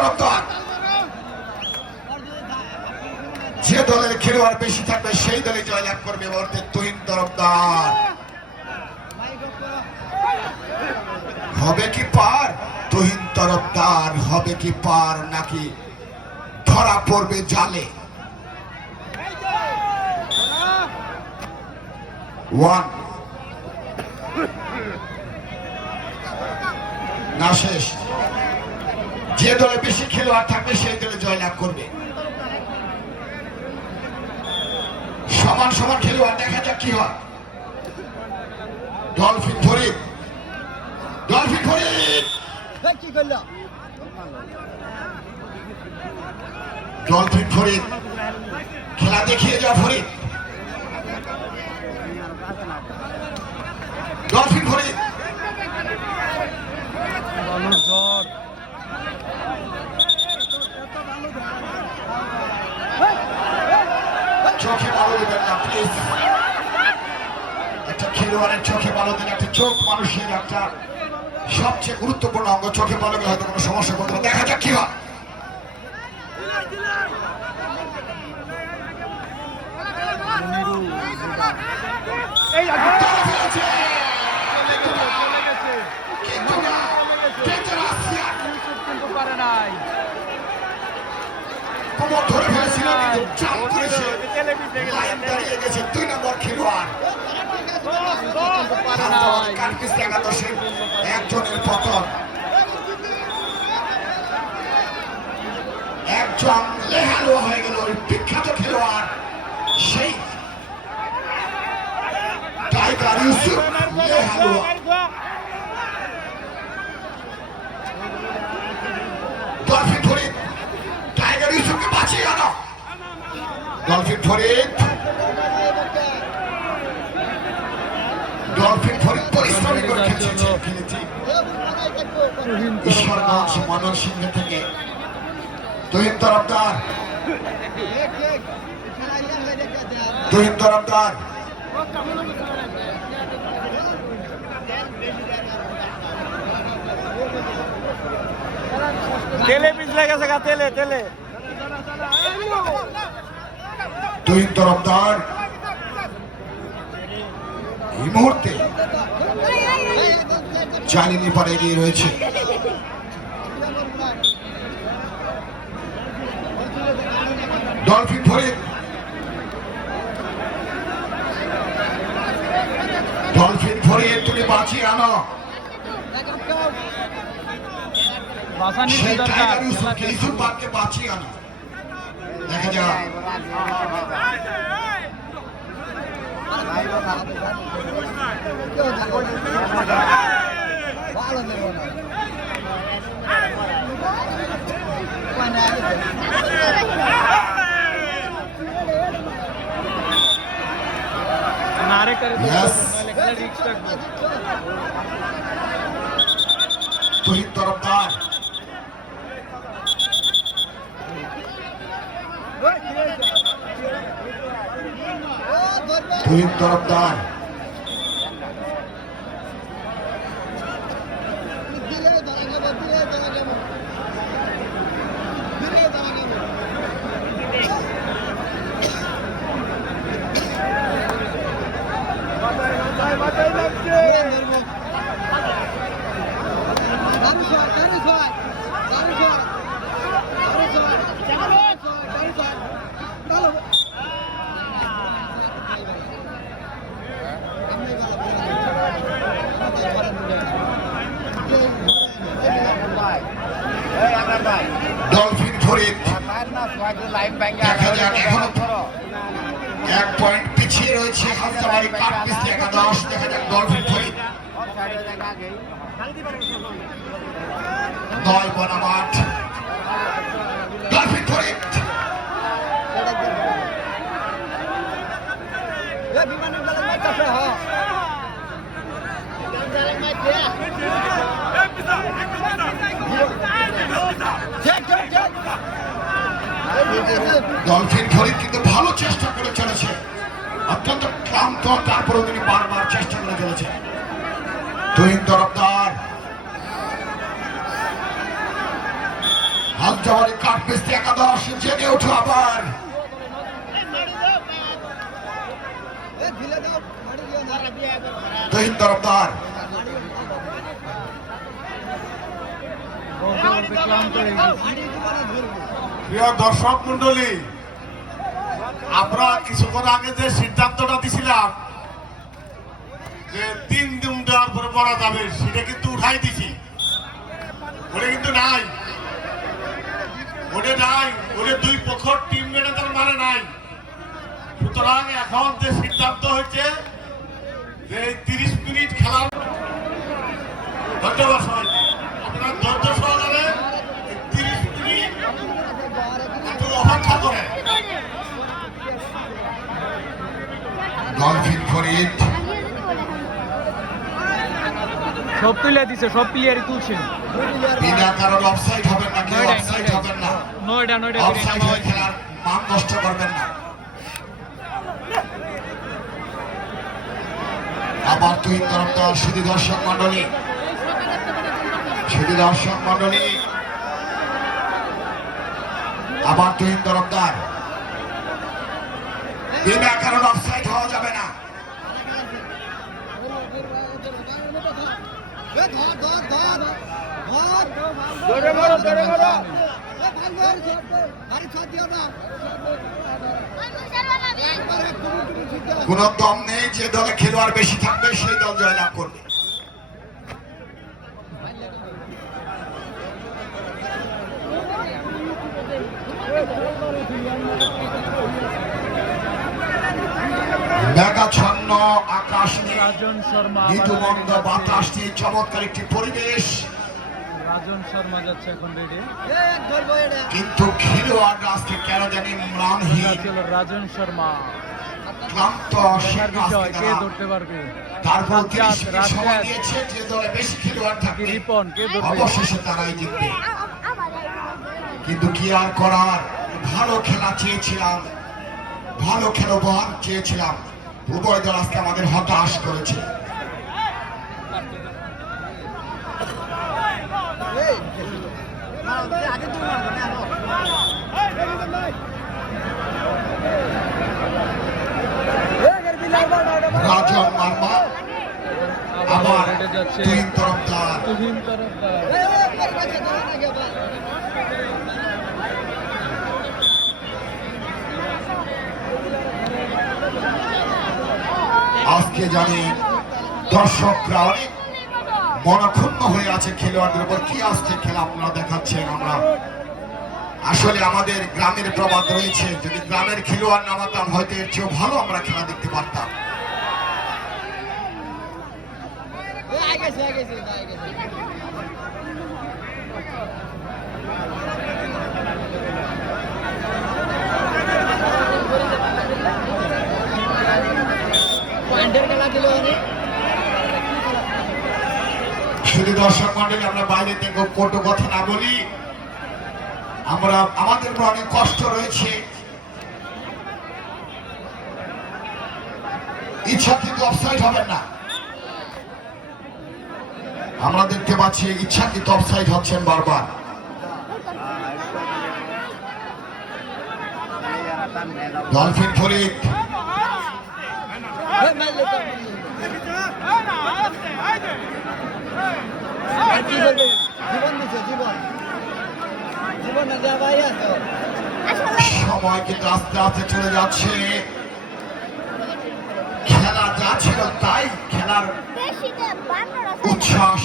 তরফদার। যে দলের খেলোয়াড় বেশি থাকবে সেই দলে জয়লাভ করবে। মুহূর্তে তুহিন তরফদার। হবে কি পার? তুহিন তরফদার হবে কি পার, নাকি ধরা পড়বে জালে? ওয়ান না শেষ। যে দলে বেশি খেলোয়াড় থাকবে সেই দলে জয়লাভ করবে। সমান সমান খেলোয়াড়, দেখা যাক কি হয়। Dolphin Farid, dolphin Farid, dolphin Farid খেলা দেখিয়ে যা ফরিদ। ডলফিন ফরিদ চোখে বালু দেবেন না প্লিজ। একটা খেলোয়াড়ের চোখে বালু দিন। একটা চোখ মানুষের একটা সবচেয়ে গুরুত্বপূর্ণ অঙ্গ। চোখে বালু গেলে হয়তো কোনো সমস্যা করতে পারে। দেখা যাক কি হয়। ধরে ফেলেছিলাম কিন্তু জাম্প করেছে, লাইন দাঁড়িয়ে গেছে। 2 নম্বর খেলোয়াড় একাদশের একজনের পতন। একজন লেহালুয়া হয়ে গেল। ওই বিখ্যাত খেলোয়াড় সেই টাইগার ইউসুফ লেহালুয়া। ডলফিন ফরিদ, টাইগার ইউসুফকে বাঁচিয়ে আনো। ডলফিন ফরিদ, ডলফিন ফরিদ পরিশ্রমী করে খেলেছে। ঈশ্বরগঞ্জ মদন সিংহ থেকে তুহিন তরফদার, তুহিন তরফদার তেলে পিছলে গেছে গা, তেলে তেলে। তুহিন তরফদার এই মুহূর্তে জালিনি পারে এগিয়ে রয়েছে। ডলফিন ফরিদ, ডলফিন ফরিদ তুমি বাঁচিয়ে আনো। সেই টাইগার ইউসুফকে, ইউসুফ বাদকে বাঁচিয়ে আনো। দেখা যাক। তুহিন তরফদার, তুহিন তরফদার ডলফিন ফরিদ দেখা যাক। এখনো 1 পয়েন্ট পিছিয়ে রয়েছে হালদাবাড়ি কাঠমিস্ত্রি একাদশ। দেখা যাক ডলফিন ফরিদ দল বনামাঠ। ডলফিন ফরিদ ডলফিন ফরিদ কিন্তু ভালো চেষ্টা করে চলেছে। অত্যন্ত ক্লান্ত, তারপরেও তিনি বারবার চেষ্টা করে চলেছে। তুহিন তরফদার, হামজাওয়ালি কাঠমিস্ত্রি একাদশ জেগে ওঠো আবার। তহিদ তরফদার প্রিয় দর্শক মন্ডলী, আমরা কিছুক্ষণ আগে যে সিদ্ধান্তটা দিছিলাম যে 3 দিন দেওয়ার পরে পড়া যাবে, সেটা কিন্তু উঠাই দিছি। ওটা কিন্তু নাই, ওটা নাই, ওটা দুই পক্ষ টিম ম্যানেজার মানে নাই। সুতরাং এখন যে সিদ্ধান্ত হয়েছে যে 30 মিনিট খেলা। ধন্যবাদ সবাইকে। আপনারা ধৈর্য সহকারে 30 মিনিট একটু অপেক্ষা করেন। ডলফিন ফরিদ সব তুলে দিছে, সব প্লেয়ারই তুলছে। বিনা কারণ অফসাইড হবেন না, কেউ অফসাইড হবেন না। নয়টা অফসাইড হয়ে খেলার মান নষ্ট করবেন না। আবার তুই তরফদার শুধু দর্শক মন্ডলী, শুধু দর্শক মন্ডলী, আবার তুই তরফদার। বিনা কারণ অফসাইড হওয়া যাবে না। ধরে মারো, ধরে মারো। কোন দম নেই, যে দলে খেলোয়াড় বেশি থাকবে সেই দল জয়লাভ করবে। মেঘাচ্ছন্ন আকাশ নিয়ে, রাজন শর্মা, ঋতুমন্দ বাতাস নিয়ে চমৎকার একটি পরিবেশ, রাজন শর্মা যাচ্ছে এখন রেডি। কিন্তু খেলোয়াড়রা আজকে কেন জানি ম্লানহীন, ছিল রাজন শর্মা। ক্লান্ত দেখার বিষয় কে ধরতে পারবে। তারপর রাজ্জাক, 30 মিনিট সময় রাজ্জাক, দিয়েছে, যে দলে বেশি খেলোয়াড় থাকবে রিপন কে ধরবে। অবশেষে তারাই জিতবে। কিন্তু কি আর করার, ভালো খেলা চেয়েছিলাম, ভালো খেলোয়াড় চেয়েছিলাম, উভয় দল আজকে আমাদের হতাশ করেছে। রাজন মার্মা, আবার হেঁটে যাচ্ছে তুহিন তরফদার। তুহিন তরফদার। আজকে জানি দর্শকরা অনেক মনক্ষুণ্ণ হয়ে আছে খেলোয়াড়দের উপর। কি আজকে খেলা আপনারা দেখাচ্ছেন। আমরা আসলে আমাদের গ্রামের প্রবাদ রয়েছে, যদি গ্রামের খেলোয়াড় নামাতাম হয়তো এর চেয়েও ভালো আমরা খেলা দেখতে পারতাম। শুধু দর্শক মন্ডলী, আমরা বাইরে থেকে কটু কথা না বলি, আমরা আমাদের অনেক কষ্ট রয়েছে। ইচ্ছাকৃত অফসাইড হবেন না। আমরা দেখতে পাচ্ছি ইচ্ছাকৃত অফসাইড হচ্ছেন বারবার। ডলফিন ফরিদ সময় কিন্তু আস্তে আস্তে চলে যাচ্ছে। খেলা যা ছিল তাই, খেলার উচ্ছ্বাস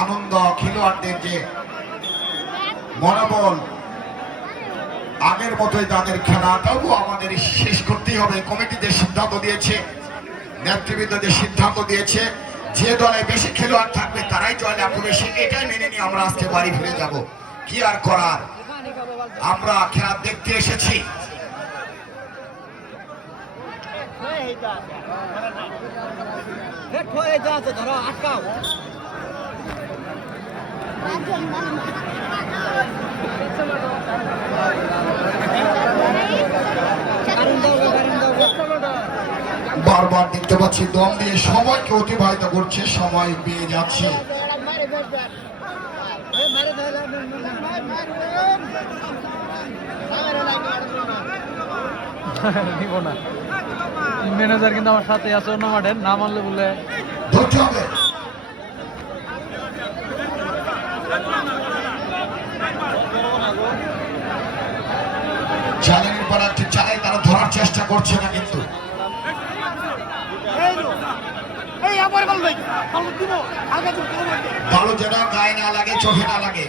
আনন্দ, খেলোয়াড়দের যে মনোবল, আগের মতোই তাদের খেলাটাও আমাদের শেষ করতেই হবে। কমিটি যে সিদ্ধান্ত দিয়েছে, নেতৃবৃন্দ যে সিদ্ধান্ত দিয়েছে, যে দলে বেশি খেলোয়াড় থাকবে তারাই জয়লাভ করবে, সেটাই মেনে নিয়ে আমরা আজকে বাড়ি ফিরে যাব। কি আর করার, আমরা খেলা দেখতে এসেছি। বারবার দেখতে পাচ্ছি দম দিয়ে সময়কে অতিবাহিত করছে, সময় পেয়ে যাচ্ছে। নিব না। ম্যানেজার কিন্তু আমার সাথে আছে অন্য মাঠের, না মানলে বলে ধরতে হবে। চালের পর একটি চালে তারা ধরার চেষ্টা করছে না, কিন্তু ভালো যেন গায়ে না লাগে, চোখে না লাগে।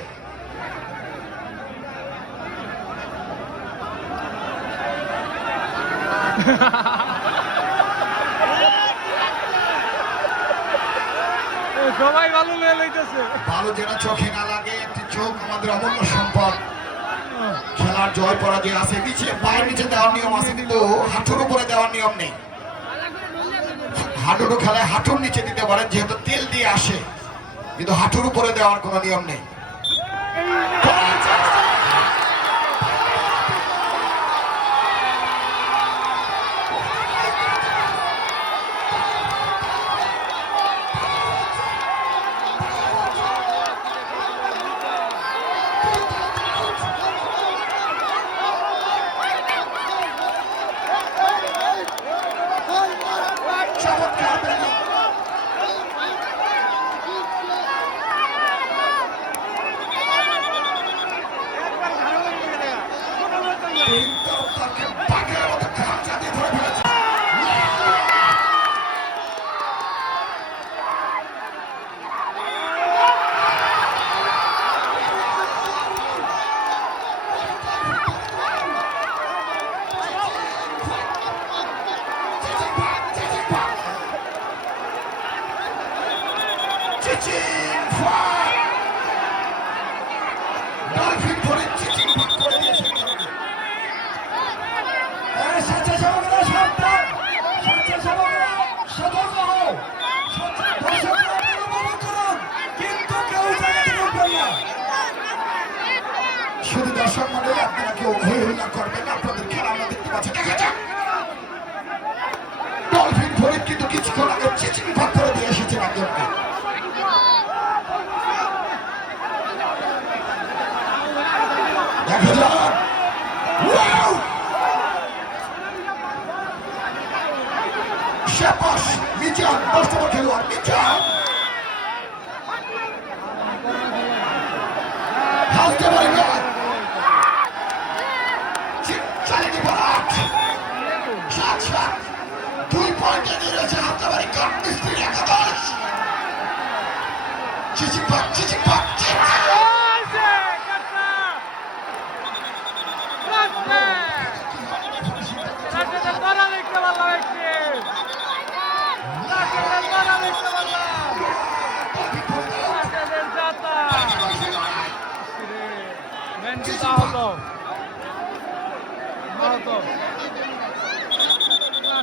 সবাই ভালো নিয়ে লইতেছে। ভালো যেন চোখে না লাগে, একটি চোখ আমাদের অমূল্য সম্পদ। খেলার জয় পরাজয় আছে, নিচে পায়ের নিচে দেওয়ার নিয়ম আছে, কিন্তু হাঁটুর উপরে দেওয়ার নিয়ম নেই। হাঁটুর খেলায় হাঁটুর নিচে দিতে পারেন, যেহেতু তেল দিয়ে আসে, কিন্তু হাঁটুর উপরে দেওয়ার কোনো নিয়ম নেই। চমৎকার ব্যাটিং। তাকে বাঘের মতো খাঁচা দিয়ে ধরে ফেলেছে। চিচিং ফাট। ডলফিন ধরে চিচিং ফাট করে দিয়েছে। স্বেচ্ছাসেবকরা সাবধান, স্বেচ্ছাসেবকরা সতর্ক হও, দর্শকরা আপনারা উপভোগ করুন, কিন্তু কেউ জায়গা থেকে উঠবেন না। শুধু দর্শক মন্ডলী, আপনারা কেউ হই হল্লা করবেন না, আপনাদের খেলা আমরা দেখতে পাচ্ছি। দেখা যাক, ডলফিন ফরিদ কিন্তু কিছুক্ষণ আগে চিচিং ফাট করে দিয়ে এসেছেন একজনকে। দেখা যাক। ওয়াও! শাবাশ মিজান, 10 নম্বর খেলোয়াড় মিজান। হালতে পারে না। চালিয়ে পড়াট। 7-7। 2 পয়েন্টে দিয়ে রয়েছে হালতে পারে কাট মিস্ত্রি একাদশ। চিচিং ফাট, চিচিং ফাট, চিচিং ফাট।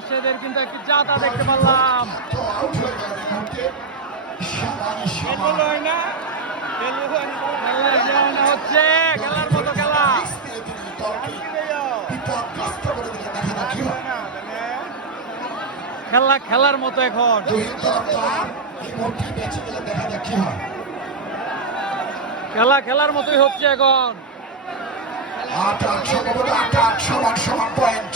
সেদের কিন্তু একটি জাতা দেখতে পারলাম। তো আউট হয়ে গেল এই মুহূর্তে। সমান সমান। খেলার যেমন হচ্ছে, খেলার মতো খেলা। বিপদগ্রস্ত করে দিলে দেখা যাক কি হয়। খেলা খেলার মতো এখন। এই মুহূর্তে বেঁচে গেলে দেখা যাক কি হয়। খেলা খেলার মতোই হচ্ছে এখন। 8-8 সম্ভবত 8-8 সমান সমান পয়েন্ট।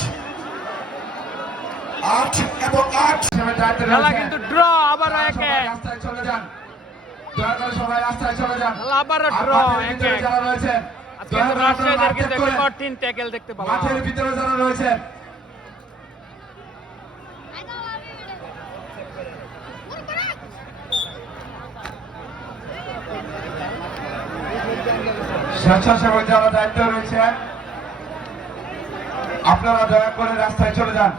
8 এবং 8। খেলা কিন্তু ড্র, আবার 1-1। রাস্তায় চলে যান, দয়া করে সবাই রাস্তায় চলে যান। খেলা আবারও আর ড্র, মাঠের ভিতরে 1-1। যারা রয়েছেন, আজকে দয়া কিন্তু করে আপনারা রাজশাহীদের মাঠ কিন্তু ত্যাগ একটা করে কঠিন ট্যাকেল দেখতে পেলাম। মাঠের ভিতরে যারা রয়েছেন, স্বেচ্ছাসেবক যারা দায়িত্ব রয়েছেন, আপনারা দয়া করে রাস্তায় চলে যান।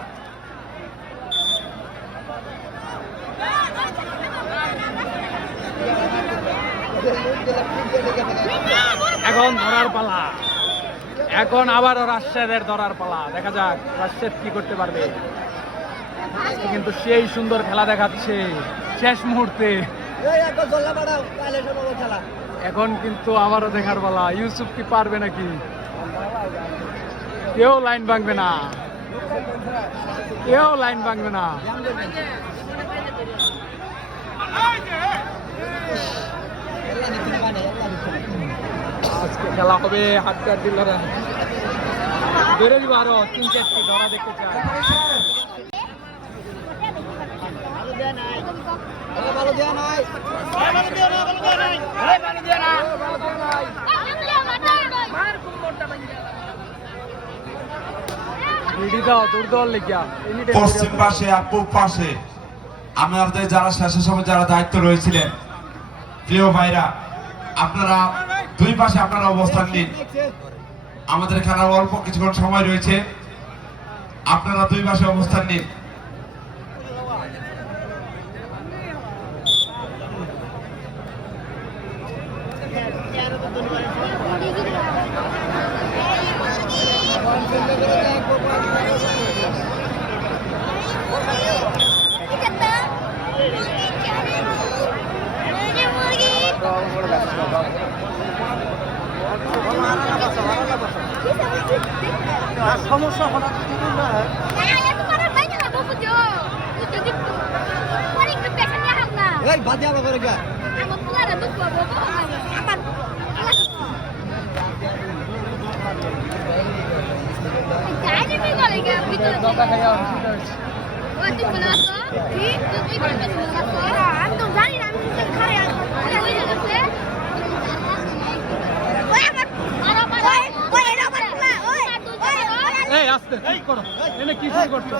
এখন ধরার পালা, এখন আবারও রাজশাহীদের ধরার পালা। দেখা যাক রাজশাহী কি করতে পারবে। আজকে কিন্তু সেই সুন্দর খেলা দেখাচ্ছে শেষ মুহূর্তে। এখন কিন্তু আবারও দেখার পালা, ইউসুফ কি পারবে নাকি। কেউ লাইন ভাঙবে না, কেউ লাইন ভাঙবে না। খেলা হবে হাতকার দিলারা ধরে দিব আরো 3-4টি ধরা দেখতে চাই পশ্চিম পাশে আর পূব পাশে আমাদের যারা শেষের সময় যারা দায়িত্ব রয়েছিলেন প্রিয় ভাইরা আপনারা দুই পাশে আপনারা অবস্থান নিন আমাদের খেলার অল্প কিছুক্ষণ সময় রয়েছে আপনারা দুই পাশে অবস্থান নিন সমস্যা এই আস্তে এই করো এনে কি শুরু করছো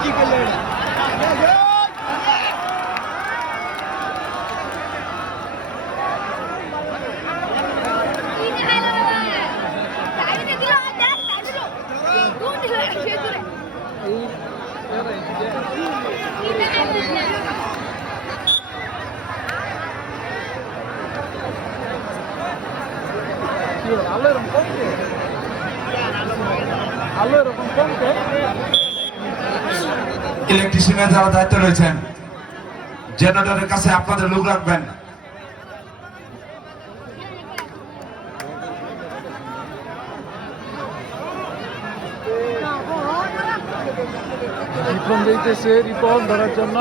কি করলে ইলেকট্রিশিয়ানের যারা দায়িত্ব রয়েছেন জেনারেটরের কাছে আপনাদের লোক রাখবেন রিপন দিতেছে রিপন ধরার জন্য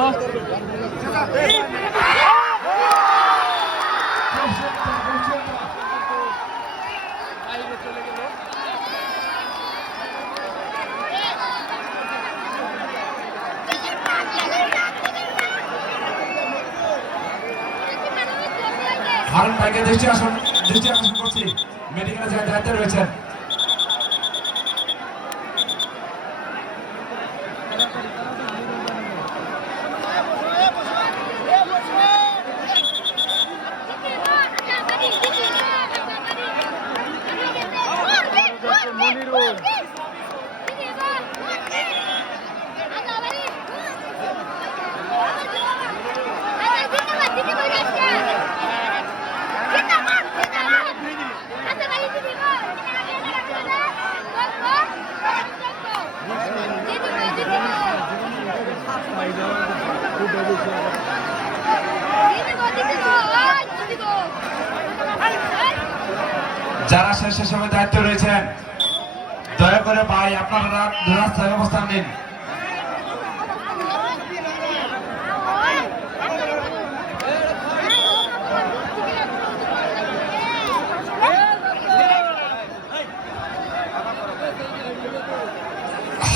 হারুন ভাইকে দৃষ্টি আকর্ষণ করছি মেডিকেলে যারা দায়িত্বে রয়েছেন যারা শেষের সময় দায়িত্ব রয়েছেন দয়া করে ভাই আপনারা রাস্তায় অবস্থান নিন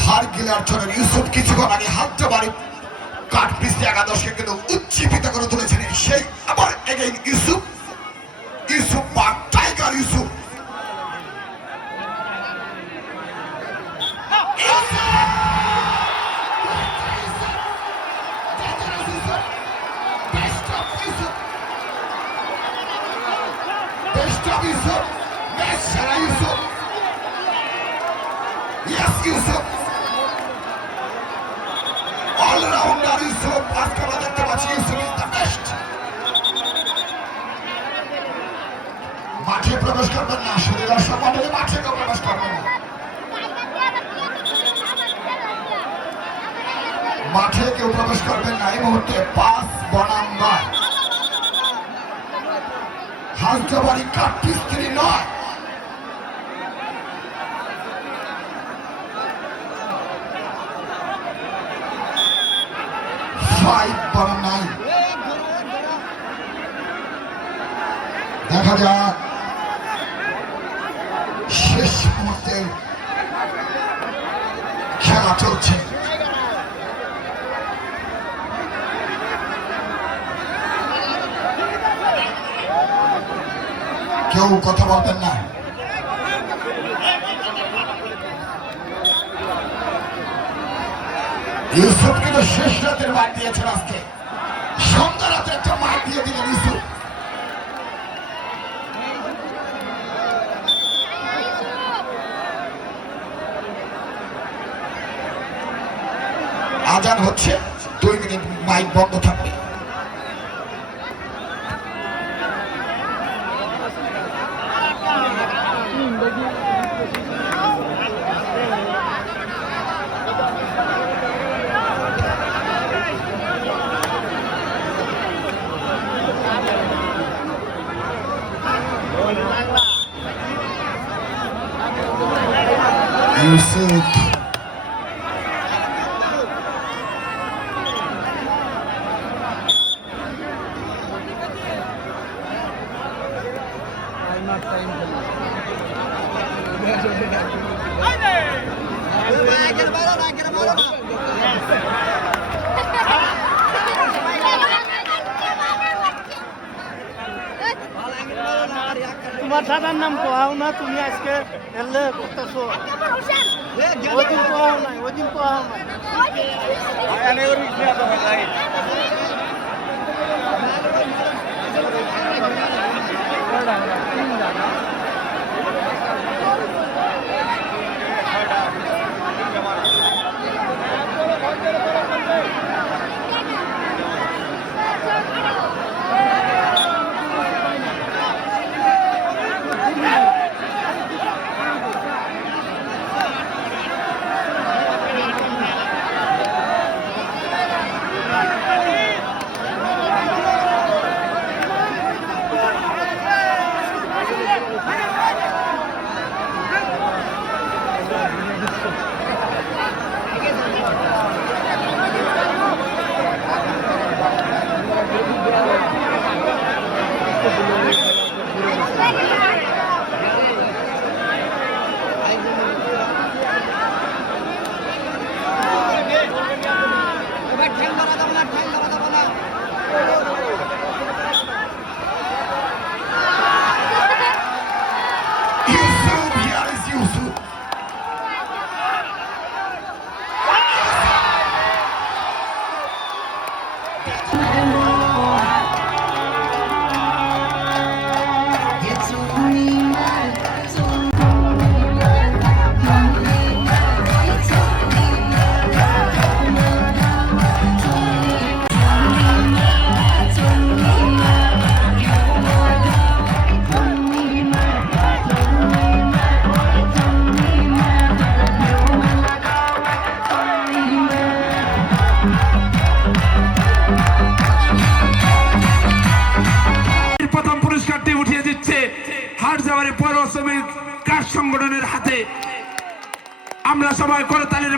হারকিলার ইউসুফ কিছুক্ষণ আগে হাতটা বাড়ি কাঠ পিছতে একাদশকে কিন্তু উজ্জীবিত করে তুলেছেন সেই আবার এগেইন ইউসুফ ইউসুফ বা টাইগার ইউসুফ ইউসুফ অলরাউন্ডার ইউসুফ আজকে আমরা দেখতে পাচ্ছি ইউসুফ ইজ দ্য বেস্ট মাঠে প্রবেশ করবেন না শুধু দর্শক মন্ডলী মাঠে কেউ প্রবেশ করবেন না মাঠে কেউ প্রবেশ করবেন না এই মুহূর্তে। পাস বনাম নয়, হালকাবাড়ি কাঠমিস্ত্রি নয়। ফাইভ বনাম নাইন। দেখা যাক শেষ মুহূর্তে খেলা চলছে। কেউ কথা বলতেন না। ইউসুফ কিন্তু শেষ রাতের মাঠ দিয়েছেন আজকে, সন্ধ্যা রাতে একটা মাঠ দিয়ে দিলেন ইউসুফ। আজান হচ্ছে, 2 মিনিট মাইক বন্ধ থাকবে। ইউসুফ তোমার দাদার নাম কোয়াও না, তুমি আজকে এলে করতেছো। ওই দিন কোয়াও নাই, ওই দিন কোয়াও নাই। পৌর শ্রমিক কাঠ সংগঠনের হাতে। আমরা সবাই করতালির